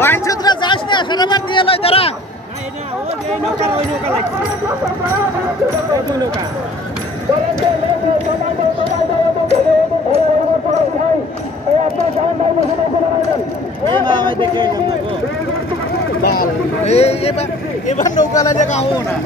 বাইনছুত্রা যাস না সারাবার দিয়ে লয় তারা এবার নৌকা লাগে কামো না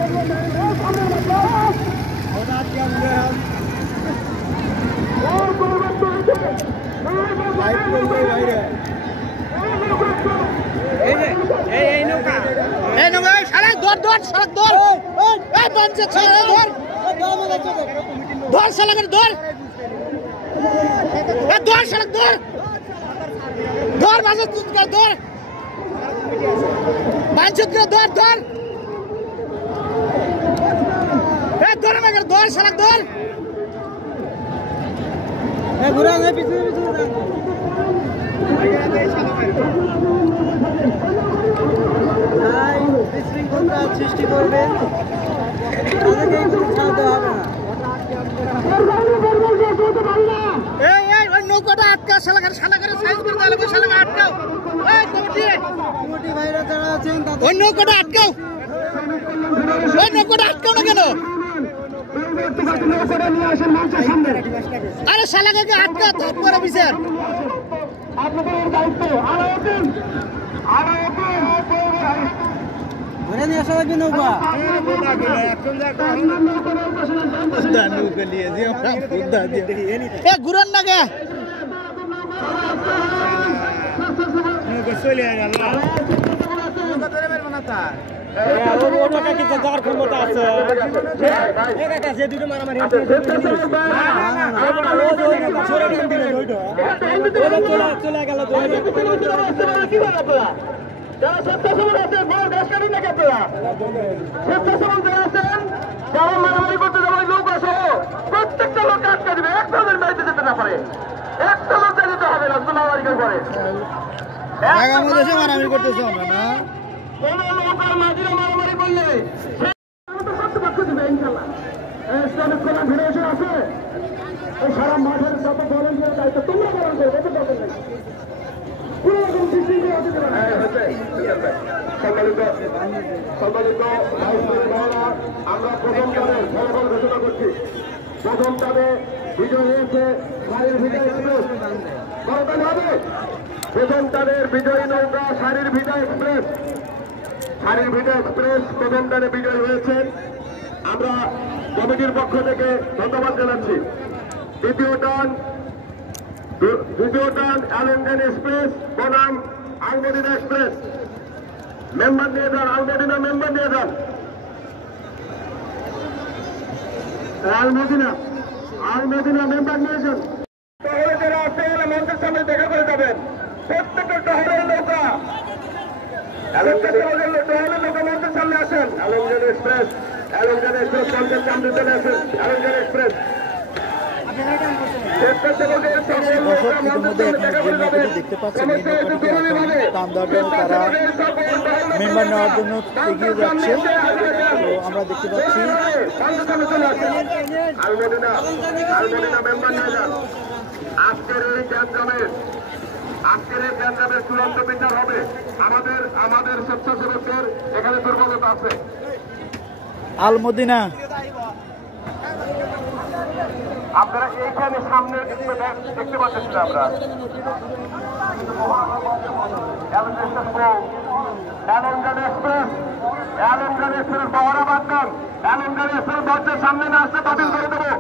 সারা দর দর সারা দর দর সালা করে দর দর সারা দর দর মাঝে তুই দর বাঞ্চুত্র দর দর দর না করে দর সারা দর ঘুরে না পিছনে পিছনে বিশৃঙ্খলতা সৃষ্টি করবেন তাদেরকে একটু ছাড়তে হবে না ওই নৌকাটা আটকা শালাকার সাইজ করে তাহলে শালাকা আটকাও কমিটি ভাইরা যারা আছেন ওই নৌকাটা আটকাও না কেন আরে শালাকাকে আটকা তারপরে বিচার ঘুরে নিয়ে আসা লাগবে নৌকা ঘুরান না গে চলে গেল যাওয়ার ক্ষমতা আছে চলে গেল যারা স্বেচ্ছাসেবক আছেন বড় দেশকারী নাকি আপনারা স্বেচ্ছাসেবক যারা আছেন যারা মারামারি করতে যাবে লোক আসো প্রত্যেকটা লোককে আটকা দিবে একটাদের বাড়িতে যেতে না পারে একটা লোক যেতে হবে না মারামারি করে মারামারি করতেছে না কোন লোক আর মাঝিরা মারামারি করলে সত্যপক্ষ দিবে ইনশাল্লাহ ইসলামিক কল্যাণ ফেডারেশন আছে এই সারা মাঠের যত ভলেন্টিয়ার দায়িত্ব তোমরা পালন করো কত দরকার নেই আমরা প্রথমবারের ফলাফল ঘোষণা করছি প্রথমভাবে বিজয় হয়েছে প্রথমটারের বিজয়ী নৌকা শারীর ভিটা এক্সপ্রেস প্রথমটারে বিজয়ী হয়েছেন আমরা কমিটির পক্ষ থেকে ধন্যবাদ জানাচ্ছি দ্বিতীয় টান আলমগীর এক্সপ্রেস বনাম আলমদিনা এক্সপ্রেস মেম্বার নিয়ে যান আলমদিনা মেম্বার নিয়ে যান আলমদিনা মেম্বার নিয়ে যান শহরে যারা আছেন মঞ্চের সামনে দেখা করে যাবেন প্রত্যেকটা শহরের নৌকা টহলের নৌকা মঞ্চের সামনে আসেন আলমগীর এক্সপ্রেস মঞ্চের সামনে চলে আসেন আলমগীর এক্সপ্রেস দেখতে পাচ্ছেন টান দেওয়ার জন্য তারা মেম্বার নেওয়ার জন্য এগিয়ে যাচ্ছে তো আমরা দেখতে পাচ্ছি আজকের এই গ্যাঞ্জামের চূড়ান্ত বিচার হবে আমাদের স্বেচ্ছাসেবকদের এখানে দুর্বলতা আছে আলমদিনা আপনারা এইখানে সামনে দেখতে পাচ্ছেন আমরা এক্সপ্রেস বহরা বাদন এক্সপ্রেস দরজার সামনে না আসতে বাতিল করে দেবো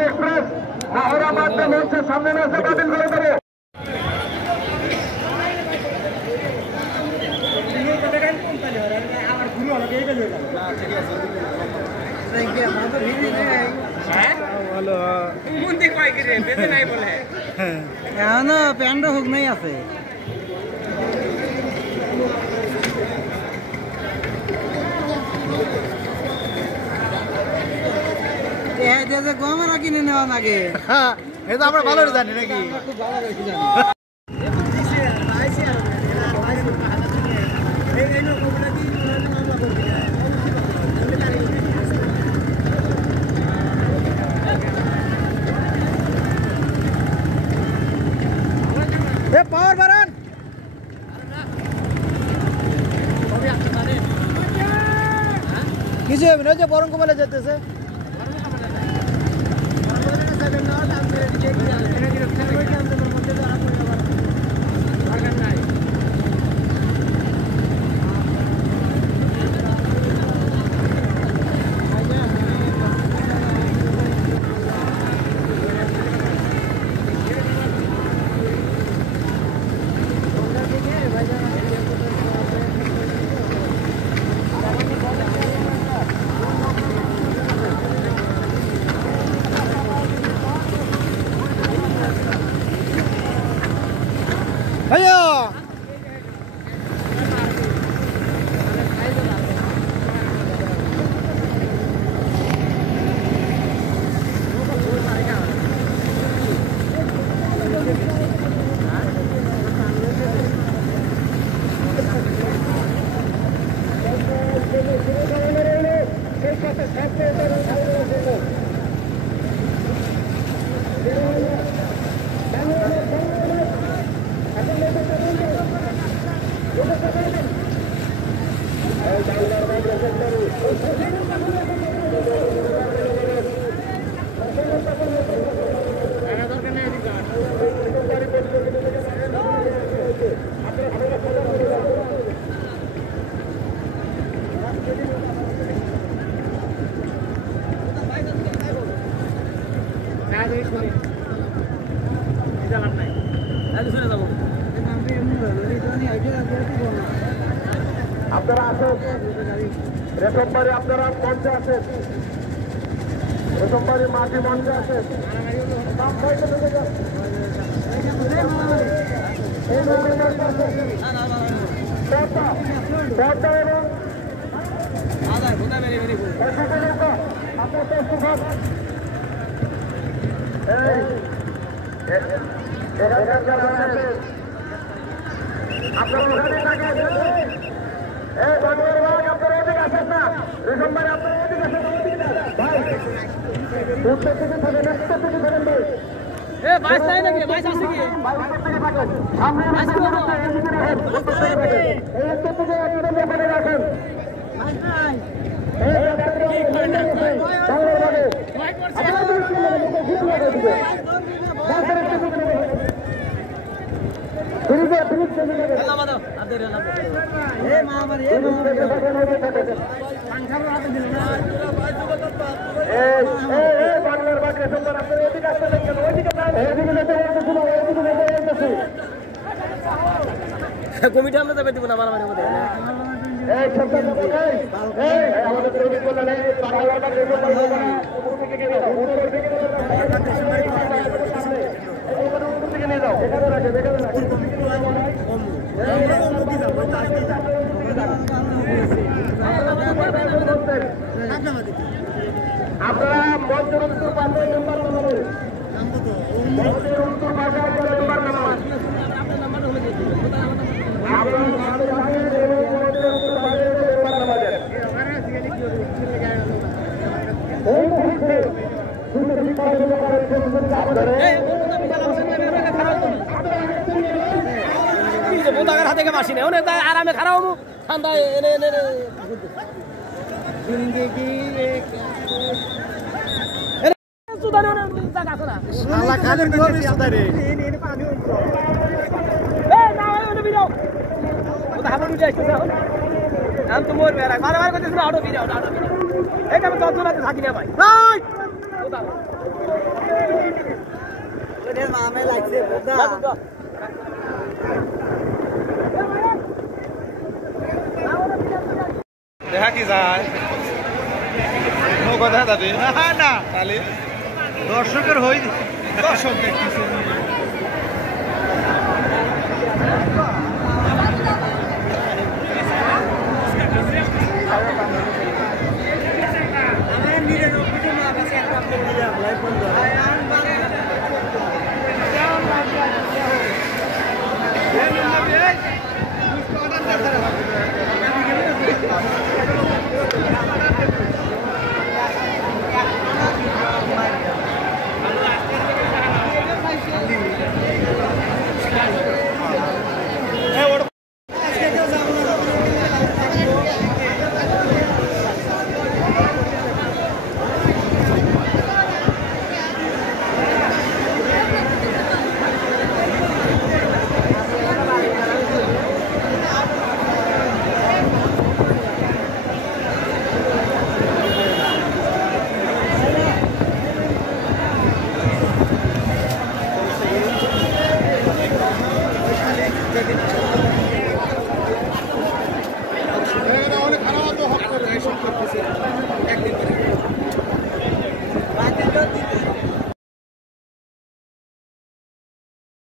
এক্সপ্রেস মহরা বাদন মঞ্চের সামনে না আসতে বাতিল করে দেবো প্যান্ডা হোক নাই আছে গমেরা কিনে নেওয়া নাকি এটা আমরা ভালো জানি নাকি পাওয়ার বাড়ান কিছু হবে না, ওই যে বরং কমালে যেতেছে। ভাইয়া আপনারা আসেন, রেশমবাড়ি আপনারা মঞ্চে আসেন, রেশমবাড়ি মাটি মঞ্চে আসেন। আপনারা ওখানে থাকে বাংলার ভাগ আপনারা ওদিকে আসেন না, রেশমবাড়ি আপনারা ওদিকে আসেন, ওদিকে না ভাই, উত্তর থেকে থাকেন, উত্তর থেকে থাকেন ভাই। বাইশ নাই নাকি? বাইশ আছে কি? সামনে উত্তর থেকে আপনারা ওখানে রাখেন। বাংলার বাঘ রেশমবাড়ি আপনারা ওদিকে আসতে দেখেন, ওইদিকে কমিটি আমরা যাবে দিব না মারামারির মধ্যে। আমাদের তৈরি করলেন বাংলার বাঘ রেশমবাড়ি থেকে নিয়ে যাও, এখানে রাখে, এখানে রাখে। আপনারা মঞ্চের উত্তর পাশে মেম্বার নামাবেন, মঞ্চের উত্তর পাশে আপনারা মেম্বার নামাবেন। হাতে মাসি নেই আরামে খারাপ ঠান্ডায় এনে এনে তো মরবে বারবার করতেছিল অটো ফিরে অটো ফিরে এটা আমি তৎক্ষণাতে থাকি না ভাই মামে লাগছে দেখা কি যায় কথা দাবি না তাহলে দর্শকের হই দর্শক দেখতেছে